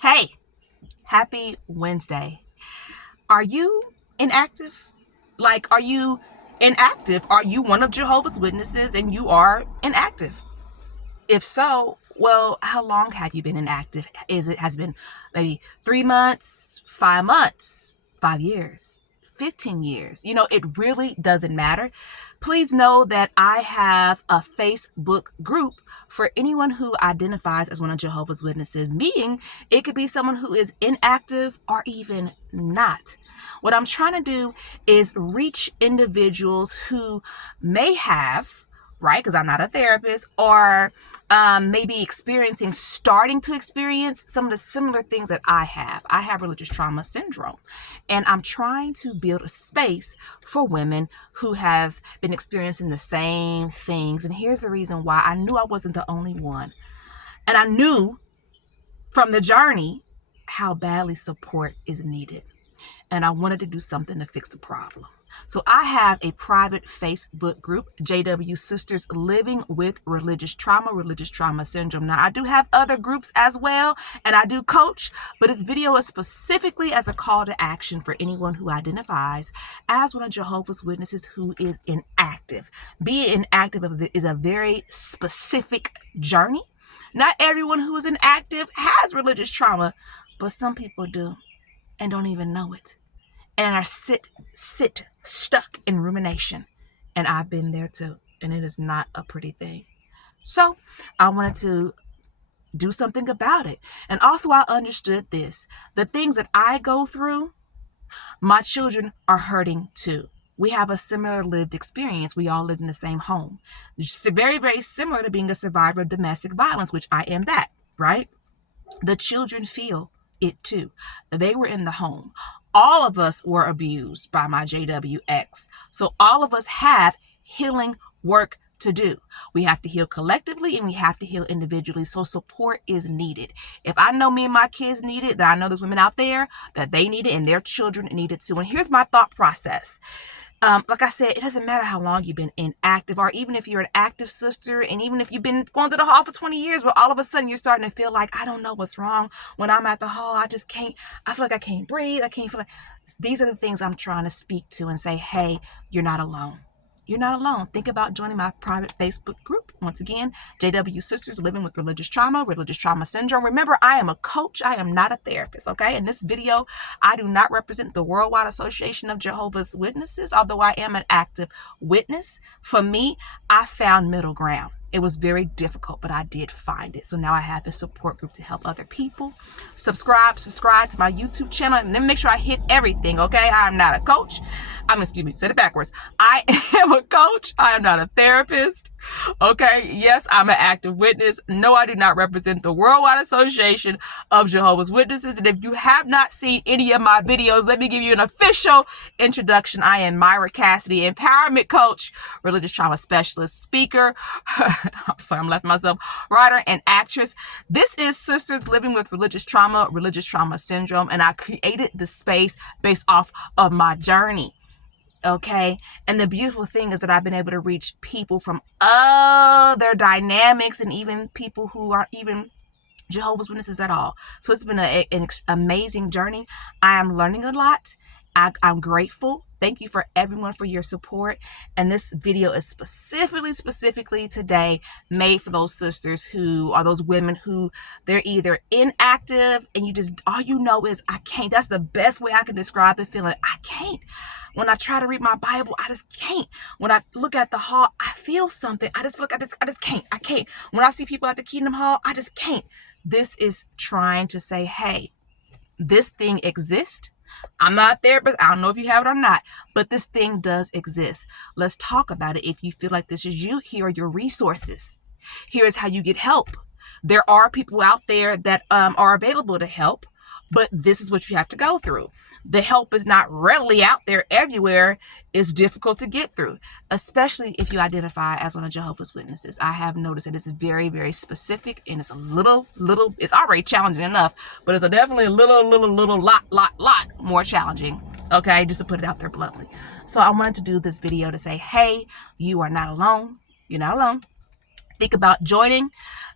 Hey, happy Wednesday. Are you inactive? Are you inactive? Are you one of Jehovah's Witnesses and you are inactive? If so, well, how long have you been inactive? Has it been maybe 3 months, 5 months, 5 years, 15 years? It really doesn't matter. Please know that I have a Facebook group for anyone who identifies as one of Jehovah's Witnesses, meaning it could be someone who is inactive or even not. What I'm trying to do is reach individuals who may have, right, because I'm not a therapist, or maybe starting to experience some of the similar things that I have. I have religious trauma syndrome, and I'm trying to build a space for women who have been experiencing the same things. And here's the reason why. I knew I wasn't the only one. And I knew from the journey how badly support is needed. And I wanted to do something to fix the problem. So I have a private Facebook group, JW Sisters Living with Religious Trauma Syndrome. Now, I do have other groups as well, and I do coach, but this video is specifically as a call to action for anyone who identifies as one of Jehovah's Witnesses who is inactive. Being inactive is a very specific journey. Not everyone who is inactive has religious trauma, but some people do and don't even know it, and are stuck in rumination. And I've been there too, and it is not a pretty thing. So I wanted to do something about it. And also I understood this: the things that I go through, my children are hurting too. We have a similar lived experience. We all live in the same home. It's very, very similar to being a survivor of domestic violence, which I am that, right? The children feel it too. They were in the home. All of us were abused by my JWX. So all of us have healing work to do. We have to heal collectively and we have to heal individually. So support is needed. If I know me and my kids need it, then I know there's women out there that they need it and their children need it too. And here's my thought process. Like I said, it doesn't matter how long you've been inactive, or even if you're an active sister, and even if you've been going to the hall for 20 years, but all of a sudden you're starting to feel like, I don't know what's wrong. When I'm at the hall, I feel like I can't breathe. I can't feel like. These are the things I'm trying to speak to and say, hey, you're not alone. You're not alone. Think about joining my private Facebook group. Once again, JW Sisters Living with Religious Trauma Syndrome. Remember, I am a coach. I am not a therapist, okay? In this video, I do not represent the Worldwide Association of Jehovah's Witnesses, although I am an active witness. For me, I found middle ground. It was very difficult, but I did find it. So now I have a support group to help other people. Subscribe to my YouTube channel, and then make sure I hit everything, okay? I'm not a coach. Said it backwards. I am a coach. I am not a therapist, okay? Yes, I'm an active witness. No, I do not represent the Worldwide Association of Jehovah's Witnesses. And if you have not seen any of my videos, let me give you an official introduction. I am Mira Cassidy, empowerment coach, religious trauma specialist, speaker, I'm sorry, I'm laughing myself, writer and actress. This is Sisters Living with Religious Trauma Syndrome, and I created this space based off of my journey. Okay. And the beautiful thing is that I've been able to reach people from other dynamics and even people who aren't even Jehovah's Witnesses at all. So it's been an amazing journey. I am learning a lot. I'm grateful. Thank you for everyone for your support. And this video is specifically today made for those sisters who are those women who they're either inactive and all you know is, I can't. That's the best way I can describe the feeling. I can't. When I try to read my Bible, I just can't. When I look at the hall, I feel something. I just can't. I can't. When I see people at the Kingdom Hall, I just can't. This is trying to say, hey, this thing exists. I'm not a therapist. I don't know if you have it or not, but this thing does exist. Let's talk about it. If you feel like this is you, here are your resources. Here is how you get help. There are people out there that are available to help, but this is what you have to go through. The help is not readily out there everywhere. It's difficult to get through, especially if you identify as one of Jehovah's Witnesses. I have noticed that this is very, very specific, and it's a little, it's already challenging enough, but it's definitely a lot more challenging. Okay, just to put it out there bluntly. So I wanted to do this video to say, hey, you are not alone. You're not alone. Think about joining.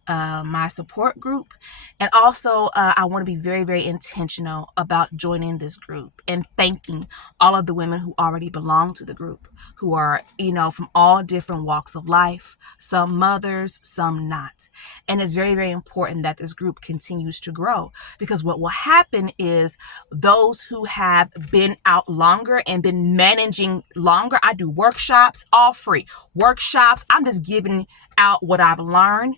my support group. And also, I want to be very, very intentional about joining this group and thanking all of the women who already belong to the group, who are, from all different walks of life, some mothers, some not. And it's very, very important that this group continues to grow, because what will happen is those who have been out longer and been managing longer, I do workshops, all free workshops. I'm just giving out what I've learned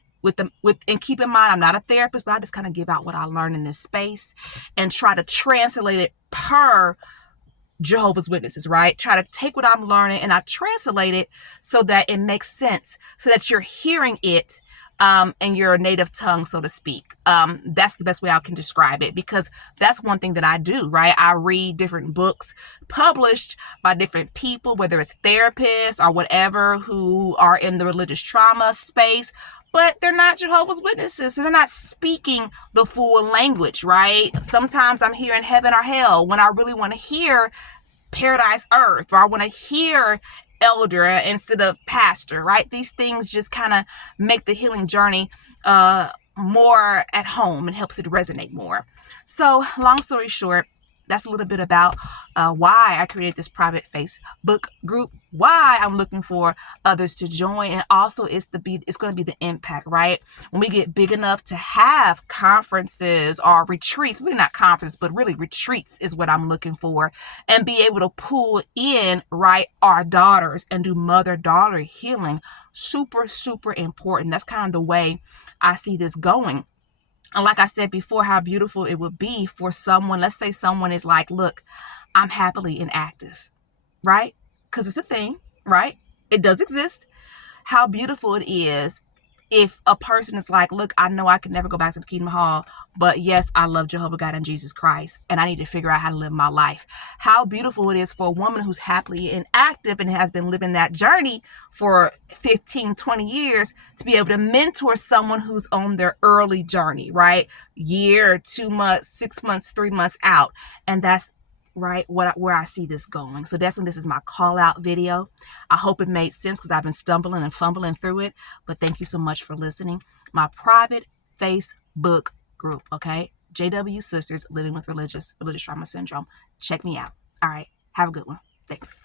and keep in mind, I'm not a therapist, but I just kind of give out what I learned in this space and try to translate it per Jehovah's Witnesses, right? Try to take what I'm learning and I translate it so that it makes sense, so that you're hearing it in your native tongue, so to speak. That's the best way I can describe it, because that's one thing that I do, right? I read different books published by different people, whether it's therapists or whatever, who are in the religious trauma space, but they're not Jehovah's Witnesses, so they're not speaking the full language, right? Sometimes I'm hearing heaven or hell when I really want to hear paradise earth, or I want to hear elder instead of pastor, right? These things just kind of make the healing journey more at home and helps it resonate more. So long story short, that's a little bit about why I created this private Facebook group, why I'm looking for others to join, and also it's going to be the impact, right? When we get big enough to have conferences or retreats, really not conferences, but really retreats is what I'm looking for, and be able to pull in, right, our daughters and do mother-daughter healing. Super, super important. That's kind of the way I see this going. And like I said before, how beautiful it would be for someone, let's say someone is like, look, I'm happily inactive, right? Because it's a thing, right? It does exist. How beautiful it is if a person is like, look, I know I could never go back to the Kingdom Hall, but yes, I love Jehovah God and Jesus Christ, and I need to figure out how to live my life. How beautiful it is for a woman who's happily inactive and has been living that journey for 15, 20 years to be able to mentor someone who's on their early journey, right? Year, 2 months, 6 months, 3 months out. And that's right where I see this going. So definitely this is my call out video. I hope it made sense, because I've been stumbling and fumbling through it, but thank you so much for listening. My private Facebook group, okay? JW Sisters Living with Religious Trauma Syndrome. Check me out. All right, have a good one. Thanks.